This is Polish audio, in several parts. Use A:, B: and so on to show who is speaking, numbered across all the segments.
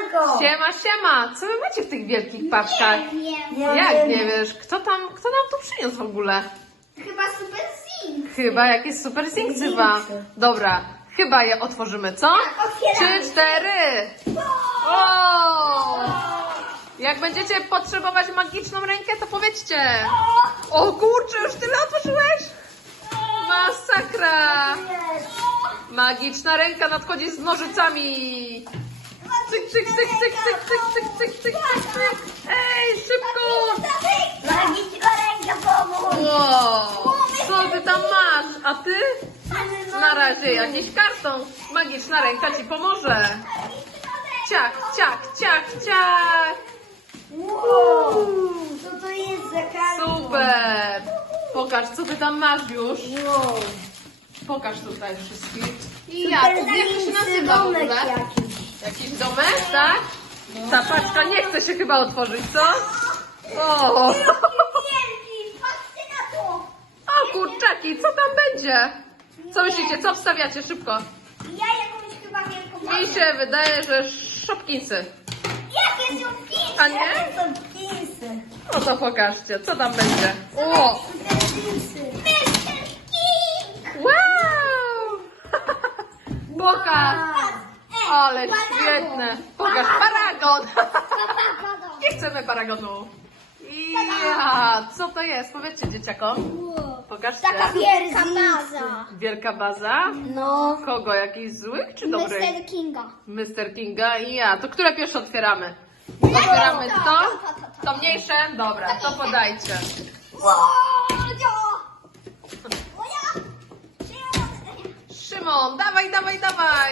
A: Siemanko!
B: Siema! Co wy macie w tych wielkich paczkach? Jak nie wiesz? Kto nam tu przyniósł w ogóle?
C: Chyba Super Zinc.
B: Chyba jakieś super zinksywa. Dobra, chyba je otworzymy, co?
C: otwieramy.
B: 3, 4. O! Jak będziecie potrzebować magiczną rękę, to powiedzcie. O kurczę, już tyle otworzyłeś? Masakra! Magiczna ręka nadchodzi z nożycami. Cyk, cyk, cyk, cyk, cyk, cyk, cyk, cyk, cyk, cyk, cyk. Ej, szybko!
C: Magiczna ręka pomóż.
B: Wow! Co ty tam masz? A ty? Na razie jakiś karton. Magiczna ręka ci pomoże. Ciach, ciach, ciach, ciach.
C: Wow. Co to jest za karton?
B: Super! Pokaż, co ty tam masz już.
C: Wow.
B: Pokaż tutaj wszystkich. I
C: Super
B: jak to się
C: zajebisty
B: nazywa w ogóle?
C: domek jakiś.
B: Jakiś domek, tak? Ta paczka nie chce się chyba otworzyć, co? O!
C: Wielki, patrzcie na to.
B: O kurczaki, co tam będzie? Co myślicie, co wstawiacie szybko?
C: Ja jakąś chyba wielką
B: Mi się wydaje, że Shopkinsy.
C: Jakie są piękne.
B: A nie?
C: są piękne.
B: No to pokażcie, co tam będzie. O!
C: Super Zincsy. Mr. King.
B: Wow! Pokaż! Ale świetne! Pokaż Paragon! Nie chcemy Paragonu! Ja, co to jest? Powiedzcie dzieciakom. Pokażcie.
C: Taka wielka baza.
B: Wielka baza.
C: No.
B: Kogo? Jakichś złych czy dobrych?
C: Mr. Kinga.
B: Mr. Kinga i ja. To które pierwsze otwieramy? Otwieramy to? To mniejsze? Dobra, to podajcie. Szymon, dawaj, dawaj, dawaj!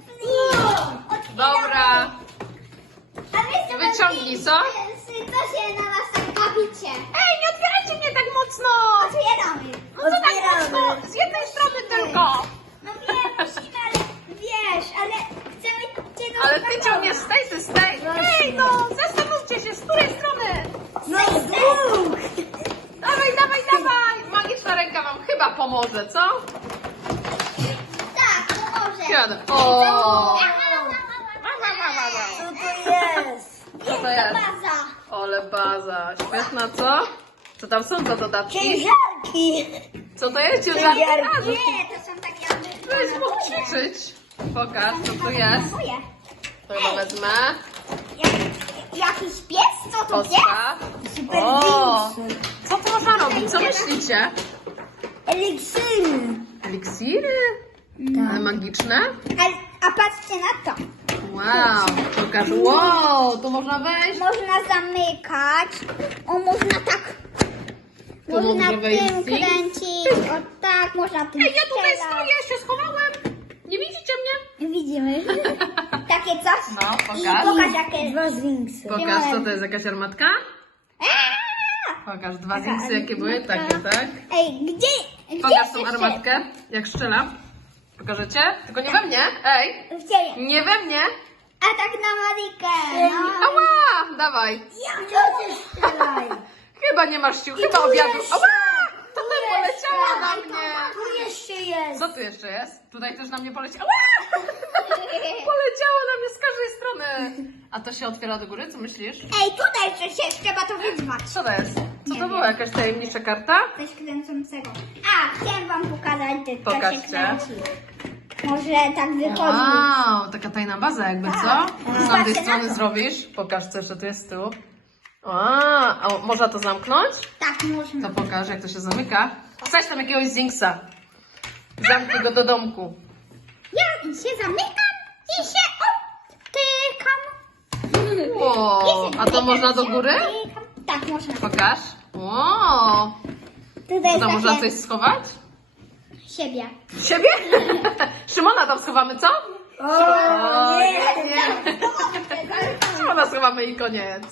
B: Dobra. Wyciągnij, co?
C: Co się na nas tak bawicie?
B: Ej, nie otwierajcie mnie tak mocno!
C: Otwieramy.
B: No to tak mocno, z jednej strony tylko.
C: No wiem, musimy, ale wiesz, ale chcemy cię do
B: Ale ty ciągniesz z tej, ty z tej. Ej, no, zastanówcie się, z której strony?
C: No z dwóch.
B: Dawaj, dawaj, dawaj! Magiczna ręka wam chyba pomoże, co?
C: Tak, pomoże.
B: Jadę. O!
C: Co to jest?
B: Co to jest?
C: Baza.
B: Ole baza. Świetna, co? Co tam są za dodatki?
C: Ciężarki.
B: Co to jest? Ciężarki?
C: Nie, to są takie
B: To jest poćwiczyć. Pokaż, co tu jest.
C: Moje.
B: To chyba wezmę.
C: Jakiś pies? Co to pies?
B: Kostka.
C: Super
B: O!
C: Zincsy.
B: Co to można robić? Co myślicie?
C: Eliksiry.
B: Eliksiry? Ale magiczne?
C: A patrzcie na to.
B: Wow, pokaż. Wow, tu można wejść.
C: Można zamykać. O, można tak.
B: Tu
C: Można
B: może wejść
C: tym
B: Zinc.
C: kręcić. O tak, można tym
B: Ej, ja tutaj
C: strzelać.
B: stoję, się schowałem. Nie widzicie mnie?
C: Widzimy. Takie coś.
B: No,
C: I
B: pokaż.
C: pokaż jakie dwa Zincsy.
B: Pokaż, co to jest, jakaś armatka? Pokaż, dwa zinksy, jakie były? Takie, tak?
C: Ej, gdzie?
B: Pokaż tą
C: jeszcze?
B: armatkę, jak strzelam. Pokażecie? Tylko nie we mnie, ej.
C: Gdzie?
B: Nie we mnie.
C: Atak na Marikę. No.
B: Ała, dawaj.
C: Ja cię strzelaj.
B: Chyba nie masz sił, chyba obiadu. Ała, to tam poleciało na mnie.
C: Tu jeszcze jest.
B: Co tu jeszcze jest? Tutaj też na mnie poleciało. Ała! Poleciało na mnie z każdej strony. A to się otwiera do góry, co myślisz?
C: Ej, tutaj coś jest, trzeba to wyzwać.
B: Co to jest? Co
C: Nie
B: to
C: wiem.
B: było? Jakaś tajemnicza karta?
C: Coś kręcącego. A, chciałem wam pokazać, że to się
B: Pokażcie.
C: kręci. Może tak wychodzi.
B: Wow, taka tajna baza jakby, co?
C: Tak.
B: Z tamtej strony zrobisz? Pokaż, co jeszcze tu jest z tyłu. A można to zamknąć?
C: Tak, można.
B: To pokaż, jak to się zamyka. Wsadź tam jakiegoś zinksa. Zamknij go do domku.
C: Ja się zamykam i się odtykam.
B: O, a to można do góry?
C: Tak, można.
B: Pokaż. O,
C: Tutaj
B: to
C: jest
B: tam można
C: takie
B: coś schować?
C: siebie.
B: Siebie? Szymona tam schowamy, co? O, nie. Szymona schowamy i koniec.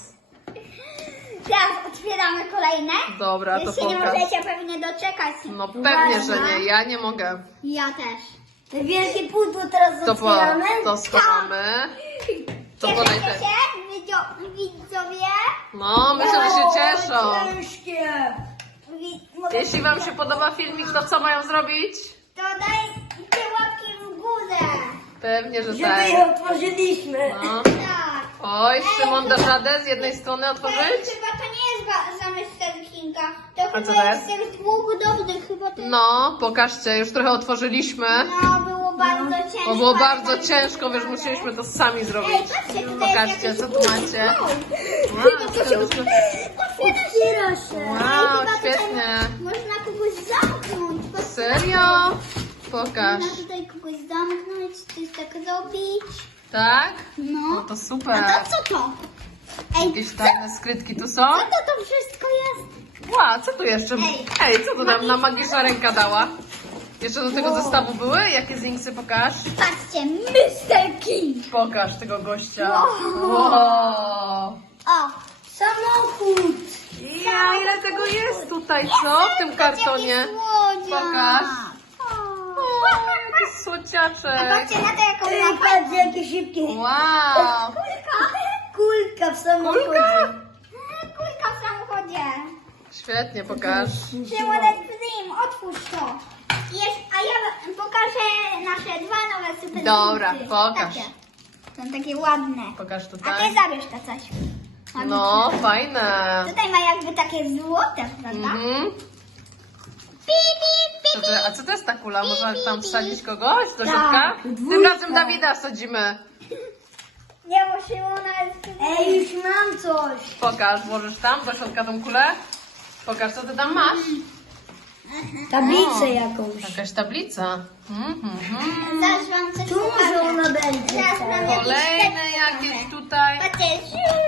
C: Teraz otwieramy kolejne.
B: Dobra, to
C: Wy się nie
B: pokaż.
C: możecie pewnie doczekać.
B: No pewnie, że nie. Ja nie mogę.
C: Ja też. Te wielkie pudło teraz
B: To,
C: otwieramy.
B: to schowamy. To podaj
C: Cieszycie
B: te.
C: się, widzowie?
B: No, myślę, że się cieszą.
C: Ciężkie.
B: Jeśli wam się podoba filmik, to co mają zrobić?
C: To dajcie łapki w górę.
B: Pewnie, że tak.
A: otworzyliśmy.
B: No.
C: Tak.
B: Oj, Szymon, dasz radę z jednej strony otworzyć?
C: Chyba to nie jest zamysł Serkinka. To
B: A co
C: chyba
B: to
C: jest z dwóch dobrych. Chyba to
B: No, pokażcie, już trochę otworzyliśmy.
C: No, było bardzo ciężko.
B: Bo było
C: ale
B: bardzo
C: tam
B: ciężko, wiesz,
C: radę.
B: musieliśmy to sami zrobić.
C: Ej, patrzcie, tutaj
B: Pokażcie,
C: jest
B: co
C: jakiś
B: tu macie.
C: Chyba to się otwiera się.
B: Wow,
C: Ej, chyba tutaj
B: świetnie.
C: Można kogoś zamknąć. Patrzcie.
B: Serio? Pokaż.
C: Można tutaj kogoś zamknąć, coś tak robić.
B: Tak?
C: No.
B: No to super.
C: A to co to? Ej,
B: Jakieś tajne skrytki tu są?
C: co to wszystko jest?
B: Ła, co tu jeszcze?
C: Ej.
B: Ej, co tu nam na magiczna ręka dała? Jeszcze do tego zestawu były? Jakie zinksy pokaż?
C: Patrzcie, Mr. King.
B: Pokaż tego gościa.
C: Wow.
B: Wow.
C: O, samochód.
B: Ja, ile tego jest tutaj, co? W tym kartonie. Pokaż. O, jaki słodziaczek.
C: Patrzcie na to, jaką ma
A: Patrz, jakie szybkie.
B: Wow.
A: Kulka w samochodzie.
C: kulka w samochodzie.
B: Świetnie, pokaż.
C: Szymonek Dream, otwórz to. A ja pokażę nasze dwa nowe super
B: Dobra,
C: drinksy.
B: pokaż.
C: Takie. Są takie ładne.
B: Pokaż
C: A ty
B: tutaj.
C: zabierz to coś.
B: No, fajne.
C: Tutaj ma jakby takie złote, prawda?
B: Mhm.
C: Pi, pi,
B: Co
C: pi,
B: to, a co to jest ta kula? Można tam wsadzić kogoś do
A: Tak,
B: środka? Tym
A: dwójka.
B: razem Dawida wsadzimy.
C: Nie, bo Szymona jest...
A: Ej, już mam coś.
B: Pokaż, włożysz tam do środka tą kulę. Pokaż, co ty tam masz.
A: Tablicę
B: O.
A: jakąś.
B: Jakaś tablica.
C: Zaraz wam coś
A: Tu może
C: pokażę.
A: ona będzie.
C: Zaraz wam jakieś
B: Kolejne
C: teksty
B: jakieś
C: pokażę.
B: tutaj.
C: Patrzcie.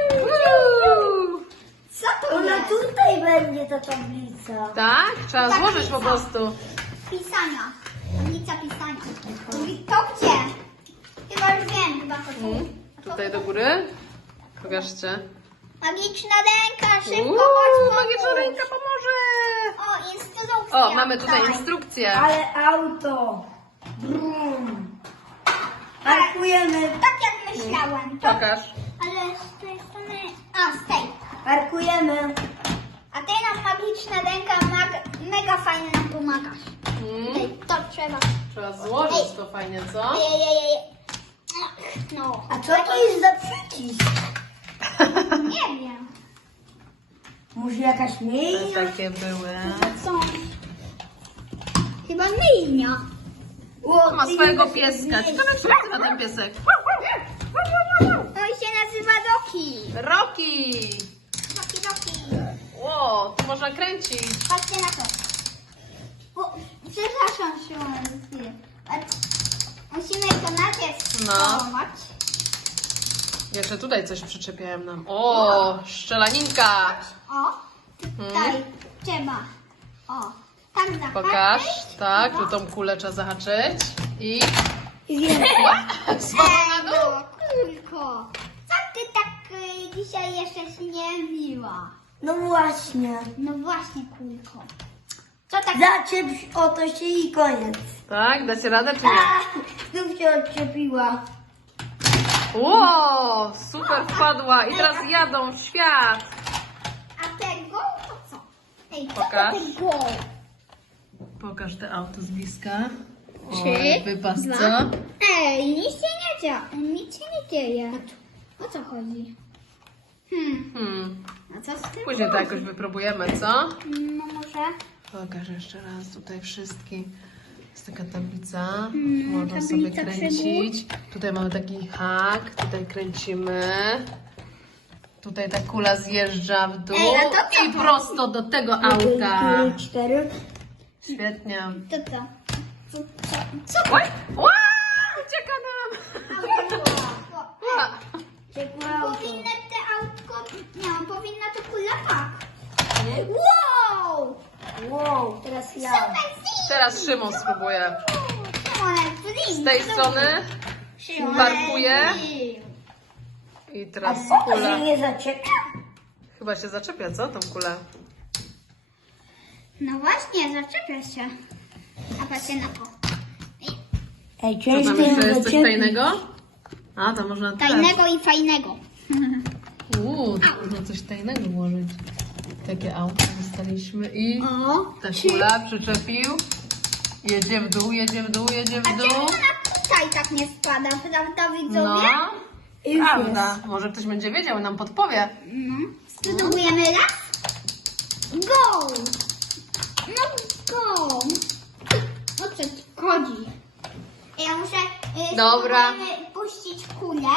B: Uuu.
C: Co to
A: Ona
C: jest?
A: tutaj będzie ta tablica.
B: Tak? Trzeba złożyć po prostu.
C: Pisania. Tablica pisania. To gdzie? Chyba już wiem, chyba to tu.
B: Tutaj do góry. Pokażcie.
C: Magiczna ręka, szybko,
B: Uuu,
C: chodź,
B: magiczna ręka pomoże.
C: O, instrukcja.
B: O, mamy tutaj
C: Dawaj.
B: instrukcję.
A: Ale auto. Brum. Parkujemy.
C: Tak jak myślałem. To,
B: Pokaż.
C: ale z tej strony... A, z tej.
A: Parkujemy.
C: A ty nam magiczna ręka mega fajnie nam pomagasz. Ej, to trzeba.
B: Trzeba złożyć to fajnie, co?
C: Ej. No.
A: A co to jest za przycisk?
C: Nie wiem.
A: Może jakaś myjnia?
B: Takie były.
C: Co? Chyba myjnia.
A: O,
B: Ma
A: ty
B: swojego
A: nie
B: pieska.
A: masz
B: Ciekawe, jak się nazywa ten piesek.
C: On się nazywa Roki.
B: Roki.
C: Roki.
B: Ło, tu można kręcić.
C: Patrzcie na to. O, przepraszam się. Musimy to najpierw
B: No.
C: schować.
B: Jeszcze tutaj coś przyczepiałem nam. O, szczelaninka.
C: O, tutaj trzeba. O, tak zahaczyć.
B: Pokaż. Tak, tu tą kulę trzeba zahaczyć. I
A: Wiem.
B: spadła na dół.
C: no, kulko. Co ty tak dzisiaj jeszcze się nie miła?
A: No właśnie.
C: No właśnie, kulko. Co tak...
A: Zaczep o to się i koniec.
B: Tak, dacie radę czy nie?
A: A, znów się odczepiła.
B: Ło, super wpadła. I teraz jadą w świat.
C: A tego to co? Ej, co
B: Pokaż.
C: to tego?
B: Pokaż te auto z bliska.
C: Trzy,
B: Wypas,
C: dwa.
B: co?
C: Ej, nic się nie dzieje. Nic się nie dzieje. O co chodzi? A co z tym?
B: Później to
C: chodzi?
B: jakoś wypróbujemy, co?
C: No może.
B: Pokaż jeszcze raz tutaj wszystkie. Jest taka tablica.
C: Mm,
B: Można sobie
C: tablica
B: kręcić. Tutaj mamy taki hak. Tutaj kręcimy. Tutaj ta kula zjeżdża w dół.
C: Ej, a to co
B: I
C: to?
B: prosto do tego auta.
A: 4.
B: Świetnie.
C: To co? Co?
B: Oj! Ła! Ucieka nam! Ła!
C: Powinno te autko... Nie, powinna to kula tak. Wow!
A: Wow, teraz ja.
C: Super zim!
B: Teraz Szymon spróbuje.
C: Z
B: Z tej strony parkuje. I teraz
A: A
B: kula.
A: się nie zaczepia?
B: Chyba się zaczepia, co? Tą kulę.
C: No właśnie, zaczepia się. A patrzcie na to.
A: Ej,
B: Co
A: ciężko
B: tam jeszcze
A: ją
B: jest coś
A: zaczepić.
B: tajnego? A, to można też.
C: Tajnego i fajnego.
B: Tu można coś tajnego włożyć. Takie auto dostaliśmy i
C: O,
B: ta kula przyczepił. Jedzie w dół, jedzie w dół, jedzie w
C: a czemu
B: dół.
C: ona tutaj tak nie spada, prawda widzowie?
B: No. Prawda. Może ktoś będzie wiedział i nam podpowie.
C: No. Spróbujemy raz. Go! No go! O co ci chodzi? Ja muszę
B: Dobra.
C: spróbujemy puścić kulę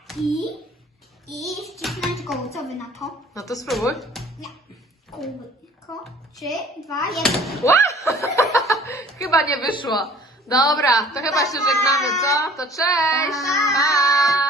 C: i ścisnąć go. Co wy na to?
B: No to spróbuj.
C: Nie. Kółko. 3, 2, 1.
B: Ła! Chyba nie wyszło. Dobra, to chyba się żegnamy, co? To cześć! Pa!